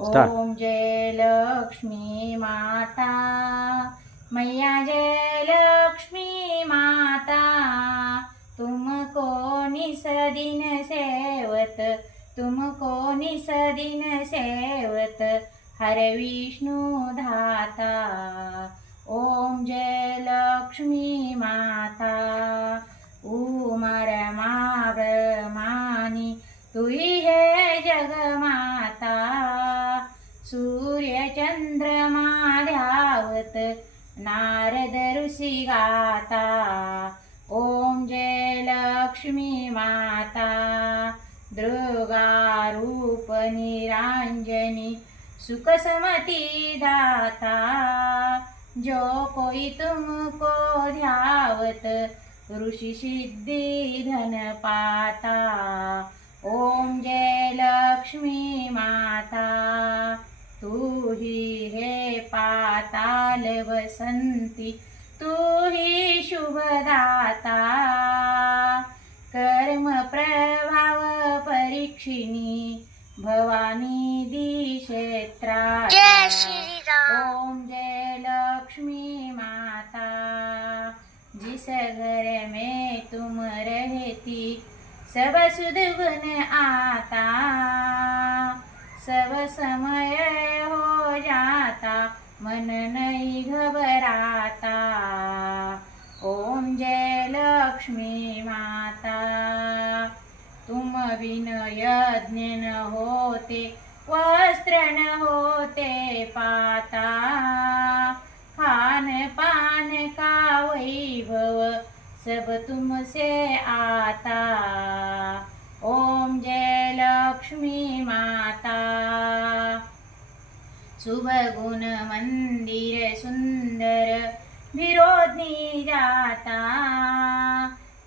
Start. ओम जय लक्ष्मी माता, मैया जय लक्ष्मी माता, तुमको निस दिन सेवत, तुमको निस दिन सेवत, हरे विष्णु धाता। ओम जय लक्ष्मी माता, उमर मानी तुई है जगमाता, सूर्य चंद्रमा ध्यावत, नारद ऋषि गाता। ओम जय लक्ष्मी माता, दुर्गा रूप निरांजनी, सुख समति दाता। जो कोई तुमको ध्यावत, ऋषि सिद्धि धन पाता। ओम जय लक्ष्मी माता, तू ही है पाताल वसंती, तू ही शुभदाता। कर्म प्रभाव परीक्षिणी, भवानी दी क्षेत्रा। जय श्री राम। ओम जय लक्ष्मी माता, जिस घर में तुम रहती, सब सुध गुण आता, सब समय हो जाता, मन नहीं घबराता। ओम जय लक्ष्मी माता, तुम बिन यज्ञ न होते, वस्त्र न होते पाता, खान पान का वैभव सब तुमसे आता। ओम जय लक्ष्मी माता, शुभ गुण मंदिर सुंदर, विरोधनी जाता,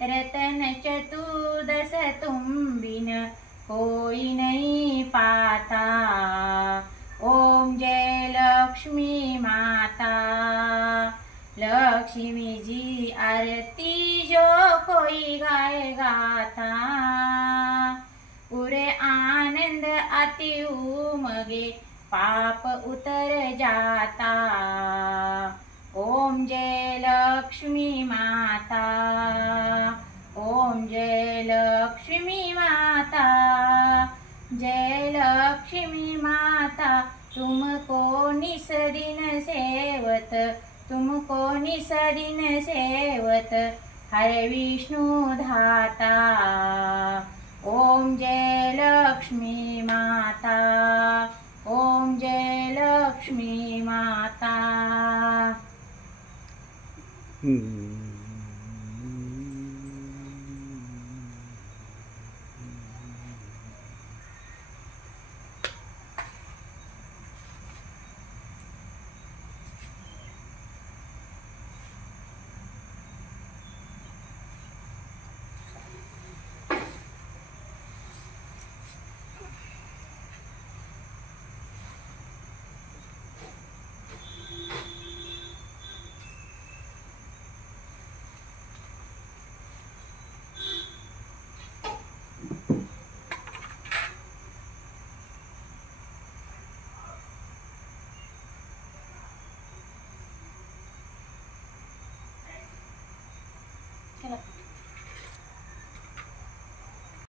रतन चतुर्दश तुम बिन कोई नहीं पाता। ओम जय लक्ष्मी माता, लक्ष्मी जी आरती जो कोई गाए गाता, पूरे आनंद अति उमगे, पाप उतर जाता। ओम जय लक्ष्मी माता, ओम जय लक्ष्मी माता, जय लक्ष्मी माता, तुमको निस दिन सेवत, तुमको निस दिन सेवत, हरे विष्णु धाता। ओम जय लक्ष्मी माता, ओम जय लक्ष्मी माता। चलो।